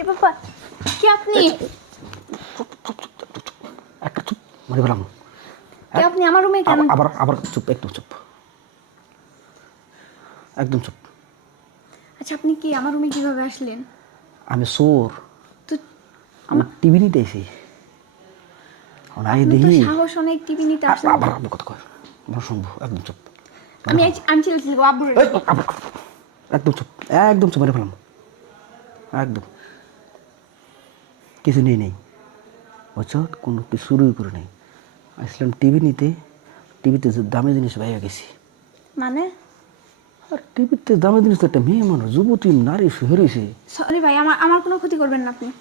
এ বাবা কি আপনি? একটা চুপ মারি ফেলাম কি আপনি আমার রুমে কেন? আবার আবার চুপ একদম চুপ। একদম চুপ। আচ্ছা আপনি কি আমার রুমে কীভাবে আসলেন? আমি সোর তো আমার টিভি নিতে এসি দেখি। সাহস অনেক টিভি নিতে আ- আসলেন আবার আবার কথা কয় আমার শুনব একদম চুপ। আমি আব্বুর একদম চুপ একদম চুপ মেরে ফেলাম একদম। কিছু নেই নেই। বুঝছ কোনো কিছু শুরুই করে নেই। আসলাম টিভি নিতে। টিভিতে দামি জিনিস বাইরে গেছি। মানে? আর টিভিতে দামি জিনিস তো একটা মেয়ে মানুষ যুবতী নারী শুয়ে সরি ভাই আমার আমার কোনো ক্ষতি করবেন না আপনি।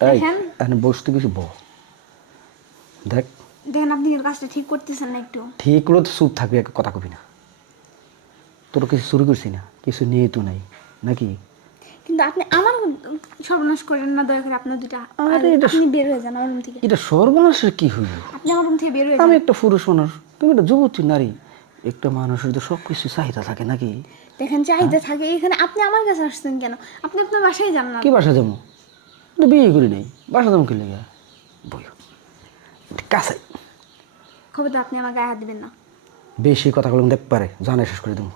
দেখেন। এখানে বসতে গেছি ব দেখ। দেখেন আপনি এর কাজটা ঠিক করতেছেন না একটু। ঠিক হলো তো চুপ থাকবি কথা কবি না। তোর কিছু শুরু করছি না কিছু নিয়ে তো নাই। নাকি? কিন্তু আপনি আমার সর্বনাশ করেন না দয়া করে আপনার দুটা আরে এটা- আপনি বের হয়ে যান আমার রুম থেকে। এটা সর্বনাশের কি হইল? আপনি আমার রুম থেকে বের হয়ে আমি একটা পুরুষ মানুষ তুমি একটা যুবতী নারী একটা মানুষের তো সব কিছু চাহিদা থাকে নাকি? দেখেন চাহিদা থাকে এখানে আপনি আমার কাছে আসছেন কেন? আপনি আপনার বাসায় যান না। কি বাসা যাব? বিয়ে করি নাই। বাসা যাব কি লেগে? বই কাছে খবরদার আপনি আমার গায়ে হাত দিবেন না। বেশি কথাগুলো দেখ পারে। জানা শেষ করে দেবো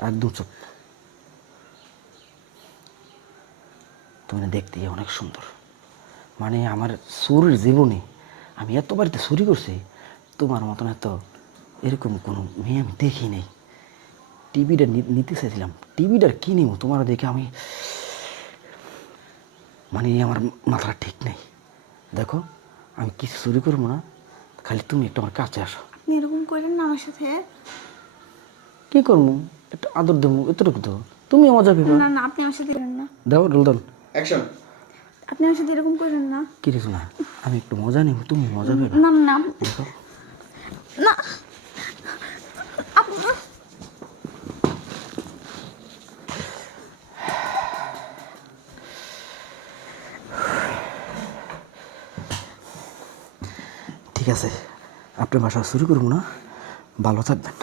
একদম চুপ। তুমি দেখতে অনেক সুন্দর। মানে আমার চুরির জীবনে আমি এত বাড়িতে চুরি করছি তোমার মতন এত এরকম কোনো মেয়ে আমি দেখি নাই। টিভিটা নিতে চাইছিলাম টিভিটা কি নিব তোমার দেখে আমি? মানে আমার মাথাটা ঠিক নেই। দেখো আমি কিছু চুরি করব না খালি তুমি একটু আমার কাছে আসো। আপনি এরকম করেন না আমার সাথে। কী করব? একটু আদর দেবো এতটুকু তো। তুমি মজা পেবে না না আপনি আমার সাথে না। দাও। রোলদন অ্যাকশন আপনি আমার সাথে এরকম করেন না। কি রেখো না আমি একটু মজা নেব তুমি মজা পেবে না। না না। ঠিক আছে আপনার বাসা শুরু করব না। ভালো থাকবেন।